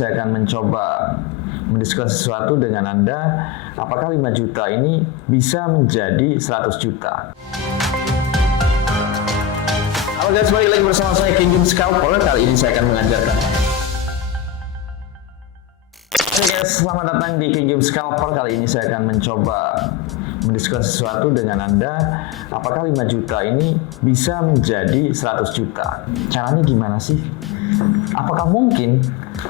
saya akan mencoba mendiskusikan sesuatu dengan Anda. Apakah 5 juta ini bisa menjadi 100 juta? Halo guys, balik lagi bersama saya King Game Scalper. Kali ini saya akan mengajarkan. Oke guys, selamat datang di King Game Scalper. Kali ini saya akan mencoba mendiskusikan sesuatu dengan Anda. Apakah 5 juta ini bisa menjadi 100 juta? Caranya gimana sih? Apakah mungkin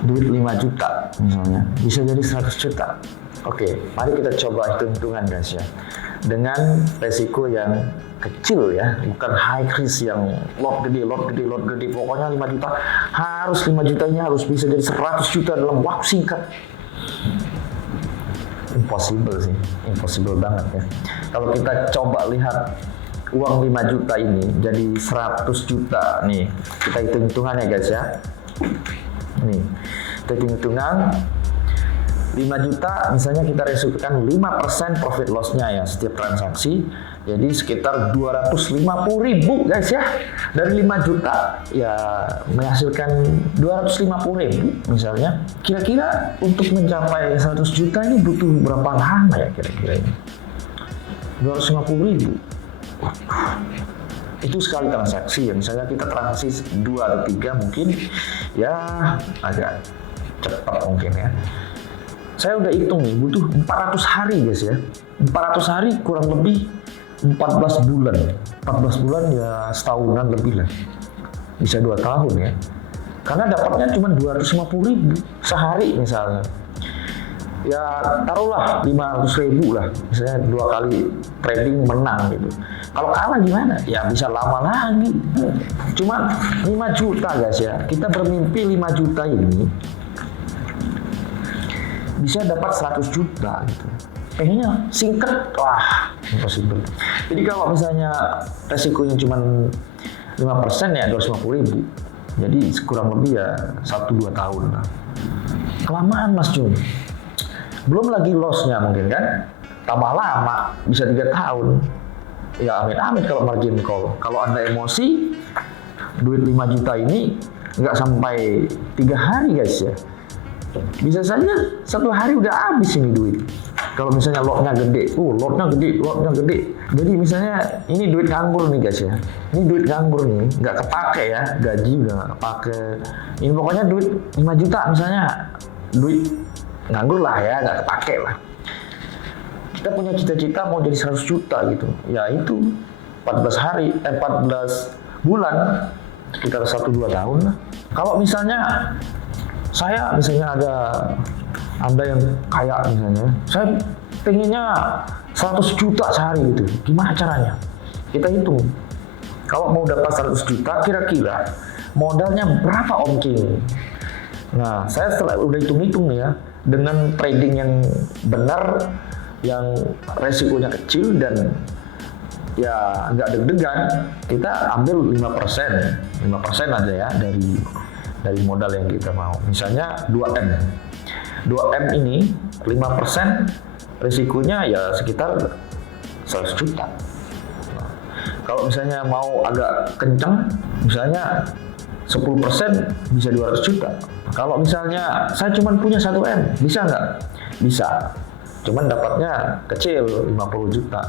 duit 5 juta misalnya bisa jadi 100 juta? Oke, mari kita coba hitung-hitungan guys ya. Dengan resiko yang kecil ya, bukan high risk yang lot gede. Pokoknya 5 juta, harus 5 jutanya harus bisa jadi 100 juta dalam waktu singkat. Impossible sih, impossible banget ya. Kalau kita coba lihat uang 5 juta ini jadi 100 juta nih, kita hitung-hitungan ya guys ya. Nih, kita hitung-hitungan 5 juta misalnya kita resikokan 5% profit loss-nya ya setiap transaksi. Jadi sekitar 250.000 guys ya. Dari 5 juta ya menghasilkan 250.000 misalnya. Kira-kira untuk mencapai 100 juta ini butuh berapa lama ya kira-kira ini? 250.000. Itu sekali transaksi ya. Misalnya kita transaksi 2 atau 3 mungkin ya agak cepat mungkin ya. Saya udah hitung nih, butuh 400 hari guys ya. 400 hari kurang lebih 14 bulan. 14 bulan ya setahunan lebih lah. Bisa 2 tahun ya. Karena dapatnya cuma 250.000 sehari misalnya. Ya taruhlah 500.000 lah. Misalnya 2 kali trading menang gitu. Kalau kalah gimana? Ya bisa lama lagi. Cuma 5 juta guys ya. Kita bermimpi 5 juta ini bisa dapat 100 juta gitu. Pengennya singkat, wah impossible. Jadi kalau misalnya resikonya cuma 5% ya 250.000. Jadi kurang lebih ya 1-2 tahun lah. Kelamaan Mas Jun. Belum lagi loss-nya mungkin kan. Tambah lama, bisa 3 tahun. Ya amit-amit kalau margin call. Kalau Anda emosi, duit 5 juta ini nggak sampai 3 hari guys ya. Bisa saja 1 hari udah habis ini duit. Kalau misalnya lotnya gede, lotnya gede. Jadi misalnya ini duit nganggur nih guys ya. Ini duit nganggur nih, nggak kepake ya, gaji udah nggak kepake. Ini pokoknya duit 5 juta misalnya, duit nganggur lah ya, nggak kepake lah. Kita punya cita-cita mau jadi 100 juta gitu. Ya itu 14 bulan, sekitar 1-2 tahun lah. Kalau misalnya saya misalnya ada Anda yang kaya misalnya, saya pengennya 100 juta sehari gitu. Gimana caranya? Kita hitung. Kalau mau dapat 100 juta, kira-kira modalnya berapa Om King? Nah, saya setelah udah hitung-hitung nih ya, dengan trading yang benar, yang resikonya kecil dan ya nggak deg-degan, kita ambil 5% aja ya dari modal yang kita mau. Misalnya 2M. 2M ini 5% risikonya ya sekitar 100 juta. Nah, kalau misalnya mau agak kencang, misalnya 10% bisa 200 juta. Kalau misalnya saya cuma punya 1M, bisa nggak? Bisa. Cuman dapatnya kecil, 50 juta.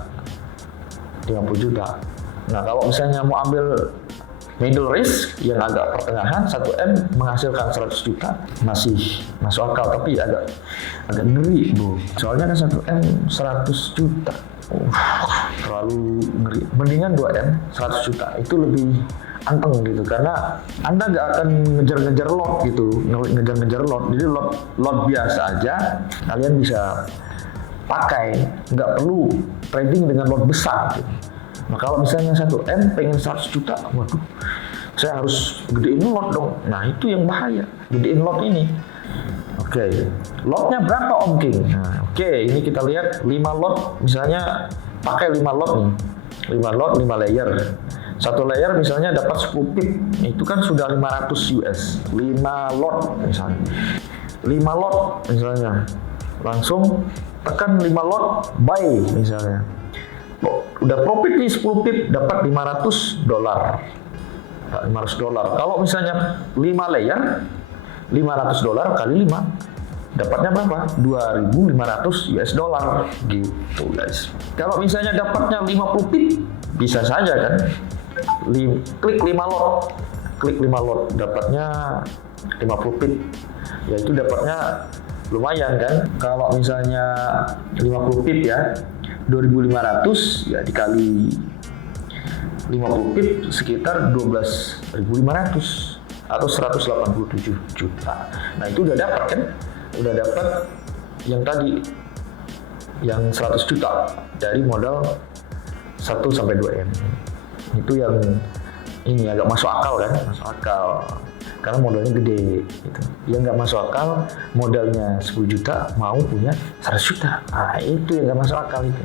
Nah, kalau misalnya mau ambil middle risk yang agak pertengahan, 1M menghasilkan 100 juta masih masuk akal, tapi agak ngeri Bu. Soalnya kan 1M 100 juta. Terlalu ngeri. Mendingan 2M 100 juta itu lebih anteng gitu, karena Anda nggak akan ngejar-ngejar lot gitu, ngejar-ngejar lot. Jadi lot biasa aja kalian bisa pakai, nggak perlu trading dengan lot besar gitu. Nah kalau misalnya 1M pengen 100 juta, waduh, saya harus gedein lot dong. Nah itu yang bahaya, gedein lot ini. Oke, lotnya berapa Om King? Nah, oke, ini kita lihat 5 lot, misalnya pakai 5 lot nih. 5 lot, 5 layer. 1 layer misalnya dapat 10 pip, itu kan sudah 500 US. 5 lot misalnya. 5 lot misalnya. Langsung tekan 5 lot, buy misalnya. Udah profit nih 10 pip, dapat $500. $500. Kalau misalnya 5 layer, $500 kali 5 dapatnya berapa? 2.500 US dollar gitu guys. Kalau misalnya dapatnya 50 pip bisa saja kan, klik 5 lot dapatnya 50 pip, ya itu dapatnya lumayan kan. Kalau misalnya 50 pip ya 2.500 ya dikali 50 pip sekitar 12.500 atau 187 juta. Nah itu udah dapat kan, udah dapat yang tadi yang 100 juta dari modal 1 sampai 2 M. Itu yang ini agak masuk akal kan, masuk akal karena modalnya gede gitu. Yang nggak masuk akal modalnya 10 juta mau punya 100 juta. Nah itu yang nggak masuk akal itu,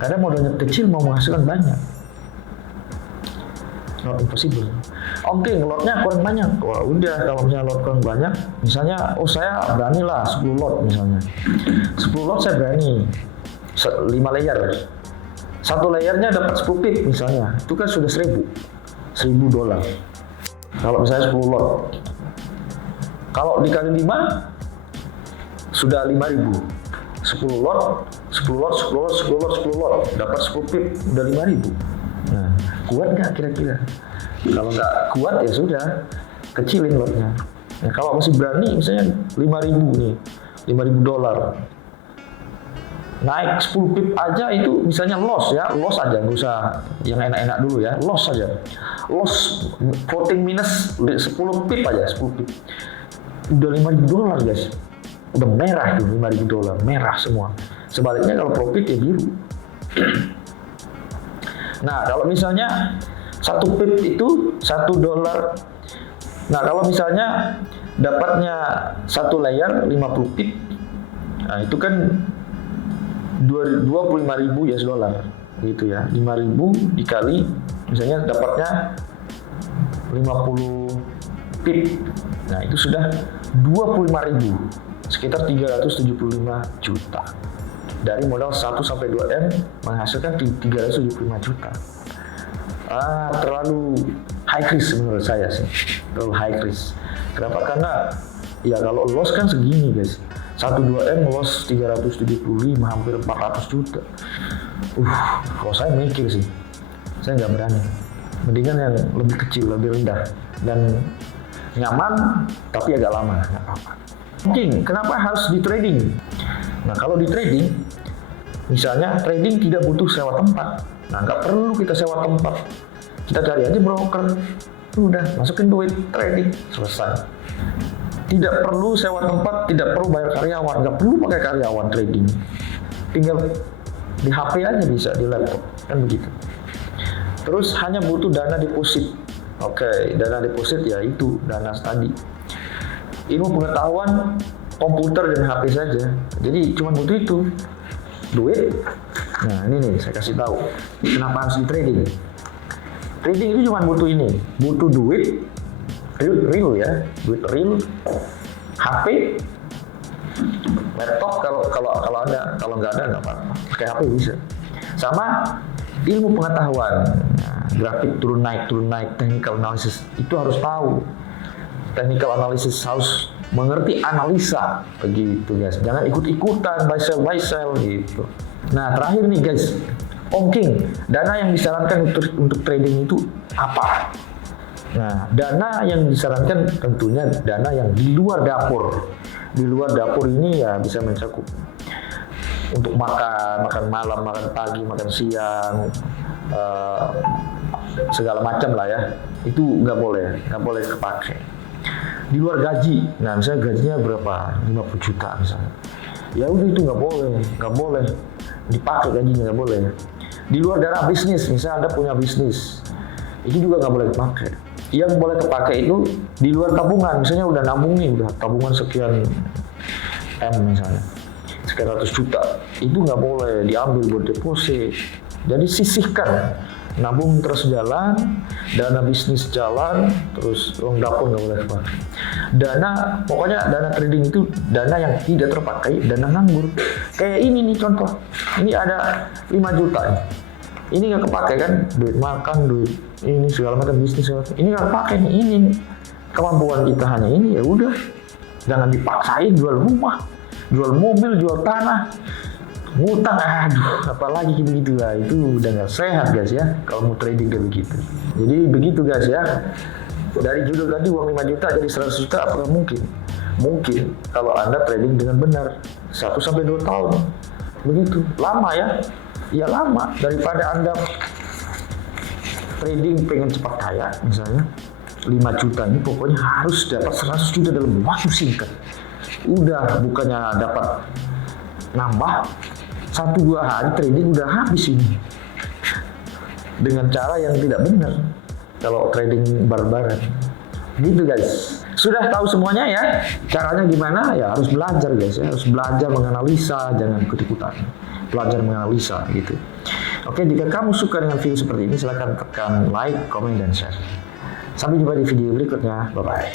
karena modalnya kecil mau menghasilkan banyak. Not impossible. Oke, lotnya kurang banyak. Wah, udah kalau misalnya lot kurang banyak, misalnya saya berani lah 10 lot misalnya. 10 lot saya berani. 5 layer. Satu layernya dapat 10 pip misalnya. Itu kan sudah $1.000. Kalau misalnya 10 lot. Kalau dikali 5 sudah 5.000. 10 lot dapat 10 pip udah 5.000. Nah, kuat nggak kira-kira? Kalau nggak kuat ya sudah, kecilin lotnya. Nah, kalau masih berani misalnya 5.000 nih, $5.000. Naik 10 pip aja itu misalnya loss ya, loss aja, nggak usah yang enak-enak dulu ya, loss aja. Loss floating minus 10 pip aja, 10 pip. Udah $5.000 guys. Udah merah tuh $5.000, merah semua. Sebaliknya kalau profit ya biru. Nah, kalau misalnya 1 pip itu $1. Nah, kalau misalnya dapatnya satu layer 50 pip, nah itu kan 25.000 US dollar gitu ya. 5.000 dikali misalnya dapatnya 50 pip. Nah, itu sudah 25.000, sekitar 375 juta. Dari modal 1 sampai 2 M menghasilkan 375 juta. Terlalu high risk menurut saya sih. Terlalu high risk. Kenapa? Karena ya kalau loss kan segini guys. 1-2 M loss 375, hampir 400 juta. Kalau saya mikir sih, saya nggak berani. Mendingan yang lebih kecil, lebih rendah. Dan nyaman, tapi agak lama, nggak apa-apa. Mungkin, kenapa harus di trading? Nah, kalau di trading, misalnya trading tidak butuh sewa tempat. Nah, nggak perlu kita sewa tempat. Kita cari aja broker, udah masukin duit trading, selesai. Tidak perlu sewa tempat, tidak perlu bayar karyawan, nggak perlu pakai karyawan trading. Tinggal di HP aja bisa, di laptop, kan begitu. Terus hanya butuh dana deposit. Oke, dana deposit ya itu, dana tadi. Ilmu pengetahuan, komputer dan HP saja. Jadi cuma butuh itu, duit. Nah ini nih saya kasih tahu kenapa harus di trading. Trading itu cuma butuh ini, butuh duit real ya, duit real, HP, laptop kalau ada, kalau nggak ada nggak apa-apa, pakai HP bisa. Sama ilmu pengetahuan, nah, grafik turun naik, technical analysis itu harus tahu. Technical analysis harus mengerti analisa, begitu guys. Jangan ikut-ikutan buy sell gitu. Nah terakhir nih guys, ongking, dana yang disarankan untuk trading itu apa? Nah dana yang disarankan tentunya dana yang di luar dapur. Di luar dapur ini ya bisa mencakup untuk makan malam, makan pagi, makan siang, segala macam lah ya. Itu nggak boleh kepakai. Di luar gaji, nah misalnya gajinya berapa, 50 juta misalnya, ya udah itu nggak boleh dipakai gajinya, nggak boleh. Di luar dana bisnis, misalnya Anda punya bisnis, itu juga nggak boleh dipakai. Yang boleh kepakai itu di luar tabungan, misalnya udah nabung nih, udah tabungan sekian M misalnya, sekian ratus juta, itu nggak boleh diambil buat deposit. Jadi sisihkan. Nabung terus jalan, dana bisnis jalan, terus uang dapur nggak boleh terpakai. Pokoknya dana trading itu dana yang tidak terpakai, dana nganggur. Kayak ini nih contoh, ini ada 5 juta nih. Ini nggak kepakai kan, duit makan, duit ini segala macam bisnis, ini nggak kepakai nih, ini kemampuan kita hanya ini, ya udah Jangan dipaksain jual rumah, jual mobil, jual tanah, ngutang, aduh, apalagi begitu lah. Itu udah nggak sehat guys ya, kalau mau trading kayak begitu. Jadi begitu guys ya. Dari judul tadi uang 5 juta jadi 100 juta, apakah mungkin? Mungkin kalau Anda trading dengan benar 1-2 tahun. Begitu, lama ya. Ya lama, daripada Anda trading pengen cepat kaya misalnya 5 juta ini pokoknya harus dapat 100 juta dalam waktu singkat. Udah bukannya dapat nambah 1-2 hari trading udah habis ini dengan cara yang tidak benar kalau trading bareng-bareng gitu guys. Sudah tahu semuanya ya caranya gimana? Ya harus belajar guys ya, harus belajar menganalisa, jangan ikut-ikutan, belajar menganalisa gitu. Oke, jika kamu suka dengan video seperti ini silahkan tekan like, komen, dan share. Sampai jumpa di video berikutnya, bye bye.